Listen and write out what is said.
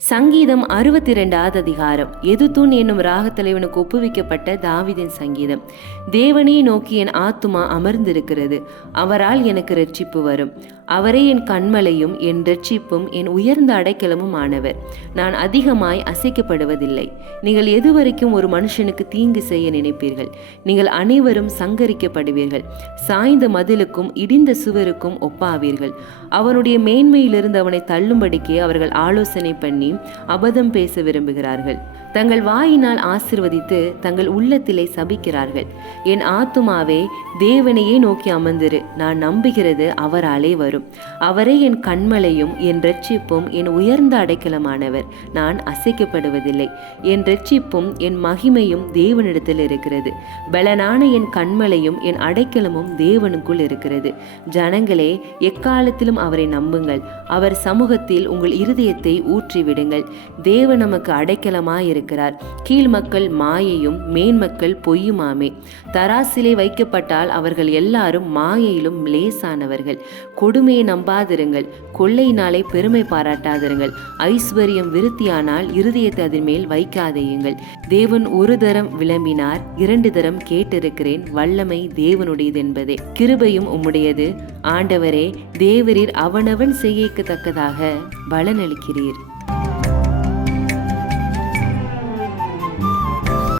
சங்கீதம் அறுபத்தி ரெண்டாவது அதிகாரம். எதுதூன் என்னும் ராகத்தலைவனுக்கு ஒப்புவிக்கப்பட்ட தாவிதின் சங்கீதம். தேவனே நோக்கி என் ஆத்துமா அமர்ந்திருக்கிறது. அவரால் எனக்கு ரட்சிப்பு வரும். அவரே என் கண்மலையும் என் ரட்சிப்பும் என் உயர்ந்த அடைக்கலமும் ஆனவர். நான் அதிகமாய் அசைக்கப்படுவதில்லை. நீங்கள் எதுவரைக்கும் ஒரு மனுஷனுக்கு தீங்கு செய்ய நினைப்பீர்கள். நீங்கள் அனைவரும் சங்கரிக்கப்படுவீர்கள். சாய்ந்த மதிலுக்கும் இடிந்த சுவருக்கும் ஒப்பாவீர்கள். அவனுடைய மேன்மையிலிருந்து அவனை தள்ளும்படிக்கு அவர்கள் ஆலோசனை பண்ணி அபதம் பேச விரும்புகிறார்கள். தங்கள் வாயினால் ஆசிர்வதித்து தங்கள் உள்ளத்திலே சபிக்கிறார்கள். என் ஆத்துமாவே தேவனையே நோக்கி அமர்ந்திரு. நான் நம்புகிறது அவராலே வரும். அவரே என் கண்மலையும் என் ரட்சிப்பும் என் உயர்ந்த அடைக்கலமானவர். நான் அசைக்கப்படுவதில்லை. என் ரட்சிப்பும் என் மகிமையும் தேவனிடத்தில் இருக்கிறது. பலனான என் கண்மலையும் என் அடைக்கலமும் தேவனுக்குள் இருக்கிறது. ஜனங்களே எக்காலத்திலும் அவரை நம்புங்கள். அவர் சமூகத்தில் உங்கள் இருதயத்தை ஊற்றிவிடும் ஊற்றிவிடுங்கள் தேவ நமக்கு அடைக்கலமாய் இருக்கிறார் கீழ் மக்கள் மாயையும் மேன்மக்கள் பொய்யுமாமே. தராசிலே வைக்கப்பட்டால் அவர்கள் எல்லாரும் மாயையிலும் லேசானவர்கள். கொடுமையை நம்பாதிருங்கள். கொள்ளையினாலே பெருமை பாராட்டாதிருங்கள். ஐஸ்வர்யம் விருத்தியானால் இருதயத்தை அதன் மேல் வைக்காதேயுங்கள். தேவன் ஒரு தரம் விளம்பினார் இரண்டு தரம் கேட்டிருக்கிறேன். வல்லமை தேவனுடையது என்பதே கிருபையும் உம்முடையது. ஆண்டவரே தேவரீர் அவனவன் செய்யக்கத்தக்கதாக பலனளிக்கிறீர்.